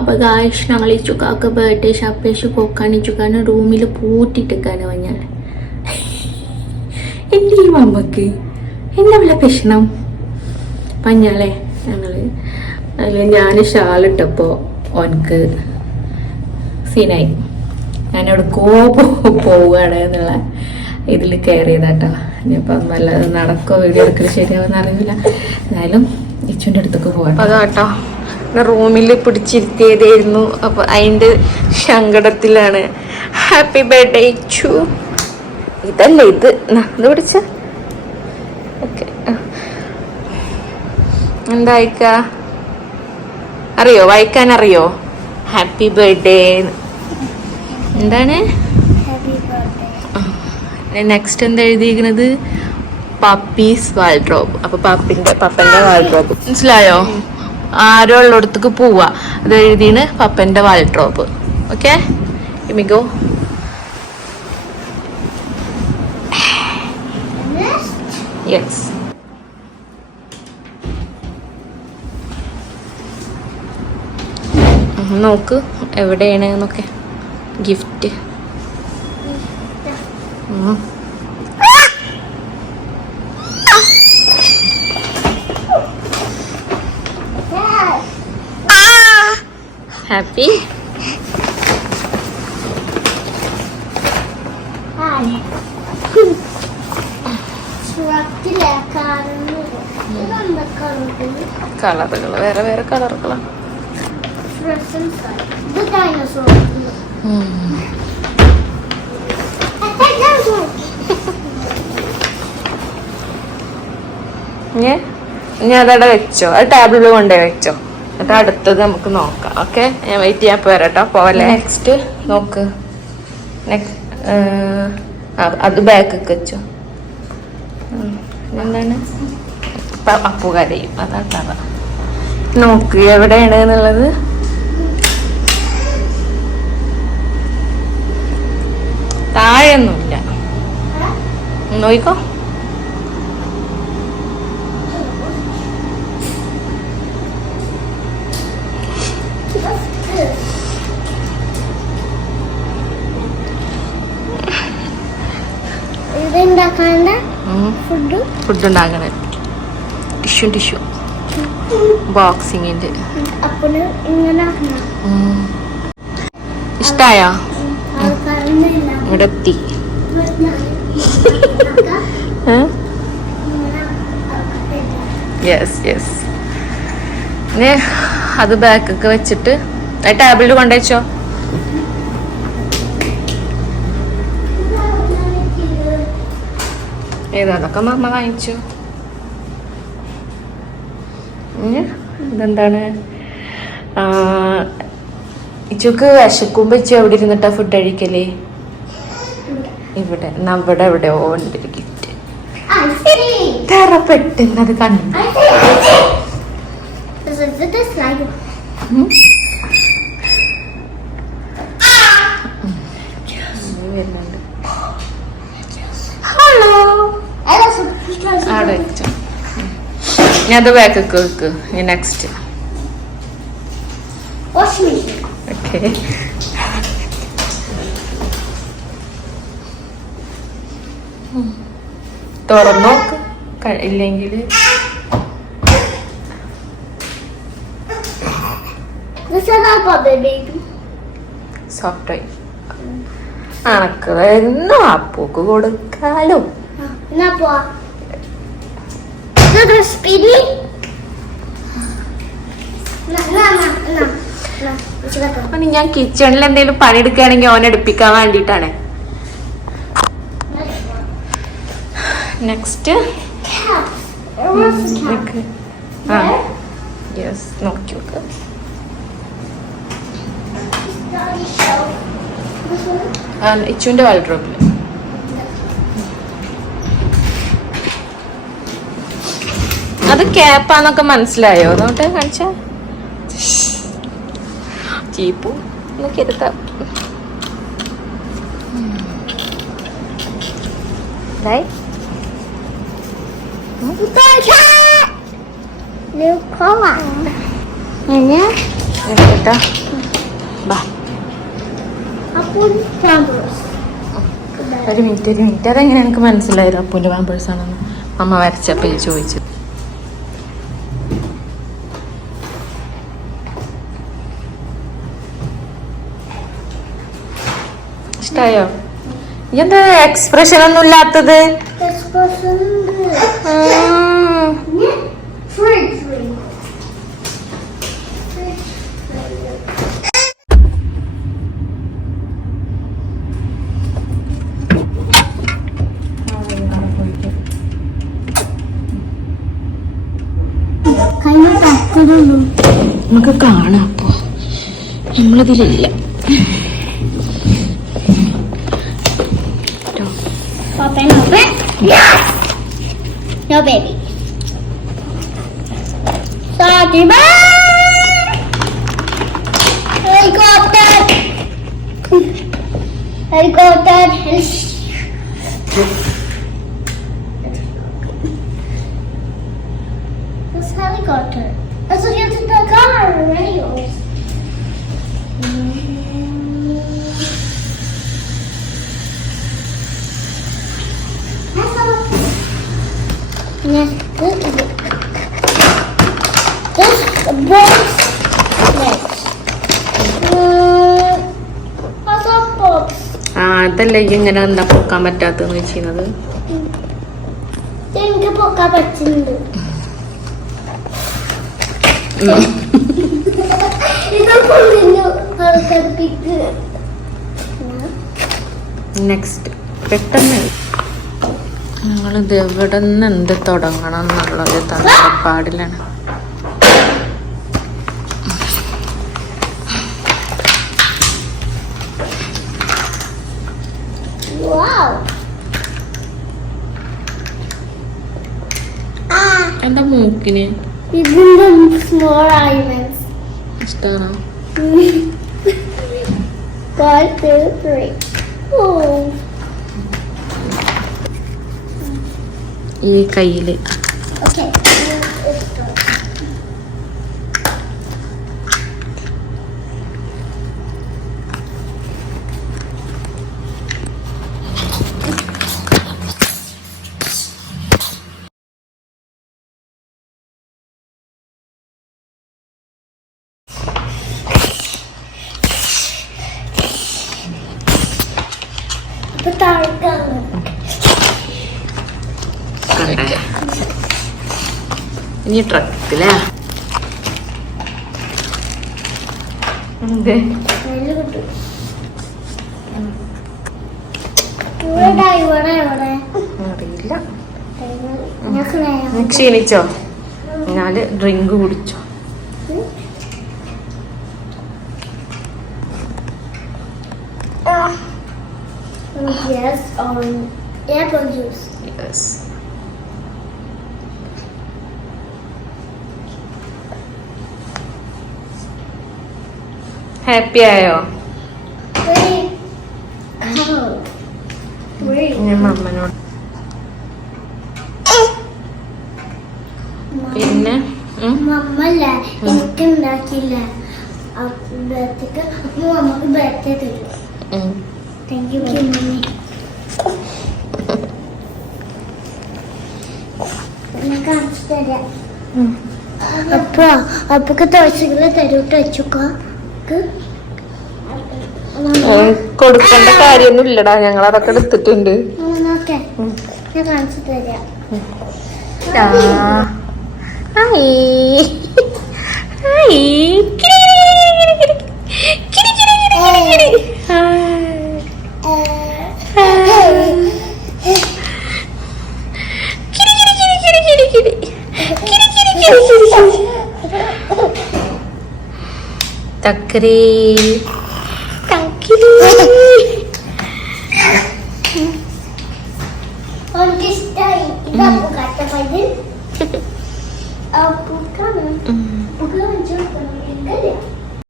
അപ്പോൾ ഗായ്സ് ഞങ്ങൾ ഈ ചുക്കാക്ക് ബേർഡേ ഷപ്പേഷ് പോക്കാൻ ഈ ചുക്കാന് റൂമിൽ പൂട്ടിട്ടിക്കാണ് പറഞ്ഞാൽ എന്റെ ഈ മമ്മക്ക് എന്താ വല്ല പ്രശ്നം? പഞ്ഞാളെ ഞങ്ങൾ അതിൽ ഞാൻ ഷാളിട്ടപ്പോൾ ഓനക്ക് സീനായി. ഞാൻ എവിടെക്കോ പോവുകയാണ് എന്നുള്ള ഇതിൽ കയറിയതാട്ടോ ഇനിയിപ്പം നല്ല നടക്കോ വീഡിയോ എടുക്കൽ ശരിയാവുമെന്ന് അറിയില്ല എന്നാലും ഇച്ചുന്റെ അടുത്തേക്ക് പോവാട്ടോ. അതാട്ടോ. റൂമിൽ പിടിച്ചിരുത്തിയതായിരുന്നു. അപ്പൊ അതിന്റെ സങ്കടത്തിലാണ്. ഹാപ്പി ബർത്ത്ഡേ ചു ഇതല്ല ഇത്? ഇത് പിടിച്ച. ഓക്കെ എന്താ വായിക്ക? അറിയോ? വായിക്കാൻ അറിയോ ഹാപ്പി ബർത്ത്ഡേ എന്താണ് നെക്സ്റ്റ് എന്താ എഴുതിയിരിക്കുന്നത്? പപ്പീസ് വാൾഡ്രോബ് അപ്പൊ പപ്പിന്റെ പപ്പന്റെ വാൾഡ്രോബ് മനസ്സിലായോ? ആരോ ഉള്ളിടത്തേക്ക് പോവുക അത് എഴുതിയാണ് പപ്പന്റെ ഡ്രോപ്പ് ഓക്കെ ഇമിഗോ യെസ് നോക്ക് എവിടെയാണ് എന്നൊക്കെ. ഗിഫ്റ്റ് ഹാപ്പി ട്രക്കിലെ കളറ്. കളറുകൾ വേറെ വേറെ കളറുകളാണ് ഇനി അതവിടെ വെച്ചോ. അത് ടേബിളിൽ കൊണ്ടേ വെച്ചോ. എന്നിട്ട് അടുത്തത് നമുക്ക് നോക്കാം. ഓക്കെ ഞാൻ വെയിറ്റ് ചെയ്യാൻ പോരാട്ടോ പോവല്ലേ? നെക്സ്റ്റ് നോക്ക്. നെക്സ്റ്റ് അത് ബാക്കൊക്കെ വെച്ചോ. എന്താണ് അപ്പുകാരെയും അപ്പു കരയും അതാണ് നോക്ക് എവിടെയാണ് എന്നുള്ളത്? താഴെയൊന്നുമില്ല. നോയിക്കോ ഫുഡ്? ഫുഡ് ഉണ്ടാക്കണേ. Tissue tissue. ബോക്സിങ്ങിന്റെ. ഇഷ്ടായോ. ഇവിടെ എത്തി. യെസ് യെസ് അത് ബാക്കൊക്കെ വെച്ചിട്ട് ടേബിളിൽ കൊണ്ടുവച്ചോ? ഏതാ? അതൊക്കെ മമ്മ വാങ്ങിച്ചു. ഇതെന്താണ്? ഇച്ചക്ക് ഇച്ചുക്ക് വിശക്കുമ്പോ ഇച്ചു എവിടെ ഇരുന്നിട്ടാ ഫുഡ് കഴിക്കലേ? ഇവിടെ എന്നാ ഇവിടെ ഉണ്ട് ഒരു ഗിഫ്റ്റ്. ഇത്ര പെട്ടെന്ന് അത് കണ്ടു. വരുന്നുണ്ട് അവിടെ വെച്ചോ. ഞാൻ അത് ബാക്കൊക്കെ വെക്ക്. Next Washing machine. ഓക്കെ തുറന്നോക്ക് ക- ഇല്ലെങ്കിൽ സോഫ്റ്റായി is our puppy baby. Soft ആയി അണക്ക് വരുന്നു അപ്പൂക്ക് കൊടുക്കാലോ. എന്നാ പോവാ. സ്പീഡി അപ്പൊ ഞാൻ കിച്ചണിൽ എന്തെങ്കിലും പണിയെടുക്കുകയാണെങ്കിൽ ഓനെ എടുപ്പിക്കാൻ വേണ്ടിയിട്ടാണ്. നെക്സ്റ്റ് ആ. യെസ് നോക്കി നോക്ക്. ആ, ഇച്ചുവിന്റെ അത് ക്യാപ്പാന്നൊക്കെ മനസ്സിലായോ? അതുകൊണ്ട് കാണിച്ച. ചീപ്പ്. എന്നൊക്കെ ഇരുത്താം Đấy. Lưu khó à Này nhé എന്നിട്ടാ ബാ. Apple Pampers. ഒരു മിനിറ്റ് ഒരു മിനിറ്റ്. അതെങ്ങനെ എനിക്ക് മനസ്സിലായത് അപ്പൂന്റെ പാമ്പേഴ്സ് ആണെന്ന്. അമ്മ വരച്ചപ്പോൾ ചോദിച്ചു. ഇഷ്ടായോ? എന്താ എക്സ്പ്രഷൻ ഒന്നും ഇല്ലാത്തത്? നമുക്ക് കാണാം. അപ്പോ നമ്മളതിലില്ല. Open, open. Yes! No baby. Sorry, bye! Helicopter! Helicopter! Also box. ആ അതല്ലേ ഇങ്ങനെ എന്താ പൊക്കാൻ പറ്റാത്തെന്ന് വെച്ചിരുന്നത്? എനിക്ക് പൊക്കാൻ പറ്റുന്നുണ്ട്. ഇത് നെക്സ്റ്റ് പെട്ടെന്ന് ഞങ്ങളിത് എവിടെ നിന്ന് എന്ത് തുടങ്ങണം എന്നുള്ളത് തന്ത്രപ്പാടിലാണ് എന്റെ മൂക്കിന്. ഇഷ്ടമാണോ One, two, three. ये कई ഇനി ട്രക്ക് ക്ഷീണിച്ചോ? എന്നാൽ ഡ്രിങ്ക് കുടിച്ചോ. Yes, ഹാപ്പി ആയോ? ഞാൻ മമ്മനോട് പിന്നെ? തരും. മമ്മി അപ്പൊ അപ്പൊക്ക് തോശകൾ തരൂട്ട് വെച്ചോക്കാം കൊടുക്കേണ്ട കാര്യൊന്നും ഇല്ലടാ ഞങ്ങൾ അതൊക്കെ എടുത്തിട്ടുണ്ട് തക്കരേ ഉം. Aydın. Aa, bu kanım. Bu kanım çok önemli.